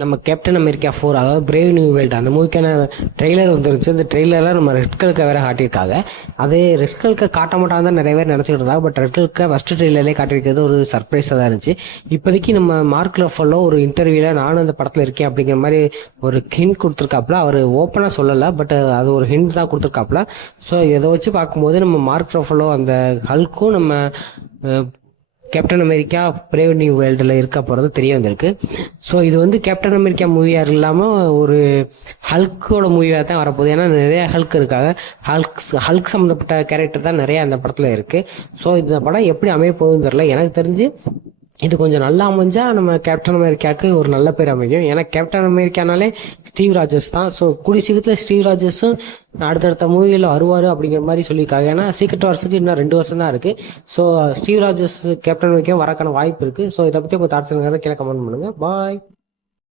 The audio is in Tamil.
நம்ம கேப்டன் அமெரிக்கா 4 அதாவது பிரேவ் நியூ வேர்ல்டு அந்த மூவிக்கான ட்ரெய்லர் வந்துருந்துச்சு. அந்த ட்ரெய்லரில் நம்ம ரெட் கல்கை வேற காட்டியிருக்காங்க. அதே ரெட் கல்கை காட்ட மாட்டாங்க தான் நிறைய பேர் நினச்சிட்டு இருந்தாங்க. பட் ரெட் கல்கை ஃபஸ்ட்டு ட்ரெய்லர்லேயே காட்டியிருக்கிறது ஒரு சர்ப்ரைஸாக தான் இருந்துச்சு. இப்போதைக்கு நம்ம மார்க் ரஃபலோ ஒரு இன்டர்வியூவில் நானும் அந்த படத்தில் இருக்கேன் அப்படிங்கிற மாதிரி ஒரு ஹிண்ட் கொடுத்துருக்காப்புல. அவர் ஓப்பனாக சொல்லலை, பட் அது ஒரு ஹிண்ட் தான் கொடுத்துருக்காப்புல. ஸோ இதை வச்சு பார்க்கும்போது நம்ம மார்க் ரஃபலோ அந்த ஹல்க்கும் நம்ம கேப்டன் அமெரிக்கா பிரேவ் நியூ வேர்ல்டில் இருக்க போகிறது தெரிய வந்திருக்கு. ஸோ இது வந்து கேப்டன் அமெரிக்கா மூவியாக இல்லாமல் ஒரு ஹல்க்கோட மூவியாக தான் வரப்போகுது. ஏன்னா நிறைய ஹல்க் இருக்காங்க. ஹல்க் சம்மந்தப்பட்ட கேரக்டர் தான் நிறைய அந்த படத்தில் இருக்குது. ஸோ இந்த படம் எப்படி அமைய போகுதுன்னு தெரியல. எனக்கு தெரிஞ்சு இது கொஞ்சம் நல்லா அமைஞ்சா நம்ம கேப்டன் அமெரிக்காவுக்கு ஒரு நல்ல பேர் அமையும். ஏன்னா கேப்டன் அமெரிக்கானாலே ஸ்டீவ் ராஜர்ஸ் தான். ஸோ கூடிய சீக்கிரத்தில் ஸ்டீவ் ராஜர்ஸும் அடுத்தடுத்த மூவியில் வருவார் அப்படிங்கிற மாதிரி சொல்லியிருக்காங்க. ஏன்னா சீக்ரெட் வார்ஸுக்கு இன்னும் 2 வருஷம் தான் இருக்குது. So Steve Rogers Captain America வரக்கான வாய்ப்பு இருக்குது. ஸோ இதை பற்றி உங்கள் தாட்ஸ் கீழே கமெண்ட் பண்ணுங்கள். பாய்.